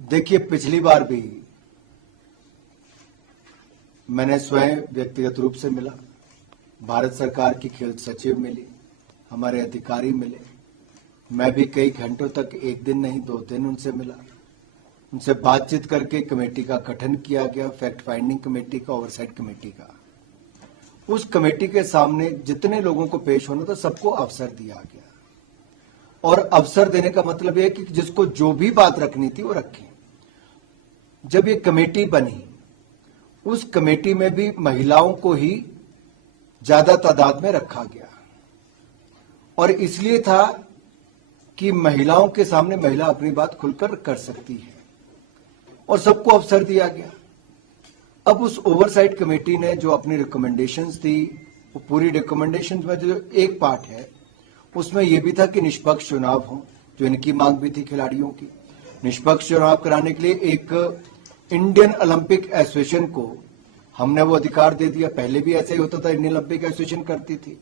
देखिए, पिछली बार भी मैंने स्वयं व्यक्तिगत रूप से मिला, भारत सरकार की खेल सचिव मिली, हमारे अधिकारी मिले, मैं भी कई घंटों तक, एक दिन नहीं 2 दिन उनसे मिला। उनसे बातचीत करके कमेटी का गठन किया गया, फैक्ट फाइंडिंग कमेटी का, ओवरसाइट कमेटी का। उस कमेटी के सामने जितने लोगों को पेश होना था सबको अवसर दिया गया, और अवसर देने का मतलब यह है कि जिसको जो भी बात रखनी थी वो रखें। जब ये कमेटी बनी, उस कमेटी में भी महिलाओं को ही ज्यादा तादाद में रखा गया, और इसलिए था कि महिलाओं के सामने महिला अपनी बात खुलकर कर सकती है, और सबको अवसर दिया गया। अब उस ओवरसाइट कमेटी ने जो अपनी रिकमेंडेशंस दी, वो पूरी रिकमेंडेशंस में जो एक पार्ट है उसमें यह भी था कि निष्पक्ष चुनाव हो, जो इनकी मांग भी थी खिलाड़ियों की। निष्पक्ष चुनाव कराने के लिए एक इंडियन ओलंपिक एसोसिएशन को हमने वो अधिकार दे दिया। पहले भी ऐसा ही होता था, इंडियन ओलंपिक एसोसिएशन करती थी।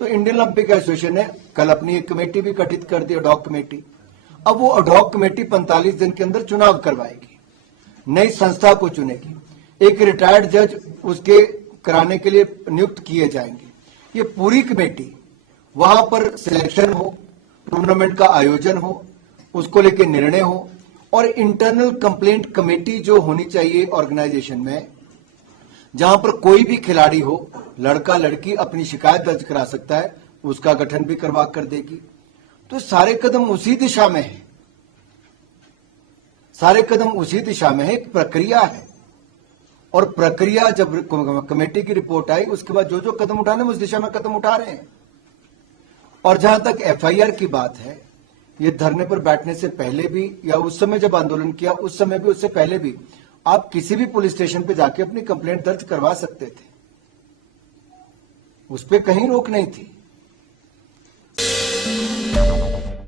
तो इंडियन ओलंपिक एसोसिएशन ने कल अपनी एक कमेटी भी गठित कर दी, अडॉक कमेटी। अब वो अडॉक कमेटी 45 दिन के अंदर चुनाव करवाएगी, नई संस्था को चुनेगी, एक रिटायर्ड जज उसके कराने के लिए नियुक्त किए जाएंगे। ये पूरी कमेटी, वहां पर सिलेक्शन हो, टूर्नामेंट का आयोजन हो, उसको लेकर निर्णय हो, और इंटरनल कंप्लेंट कमेटी जो होनी चाहिए ऑर्गेनाइजेशन में, जहां पर कोई भी खिलाड़ी हो, लड़का लड़की अपनी शिकायत दर्ज करा सकता है, उसका गठन भी करवा कर देगी। तो सारे कदम उसी दिशा में है, सारे कदम उसी दिशा में है। एक प्रक्रिया है, और प्रक्रिया जब कमेटी की रिपोर्ट आई, उसके बाद जो जो कदम उठाने उस दिशा में कदम उठा रहे हैं। और जहां तक एफआईआर की बात है, ये धरने पर बैठने से पहले भी, या उस समय जब आंदोलन किया उस समय भी, उससे पहले भी आप किसी भी पुलिस स्टेशन पे जाके अपनी कंप्लेंट दर्ज करवा सकते थे, उस पर कहीं रोक नहीं थी।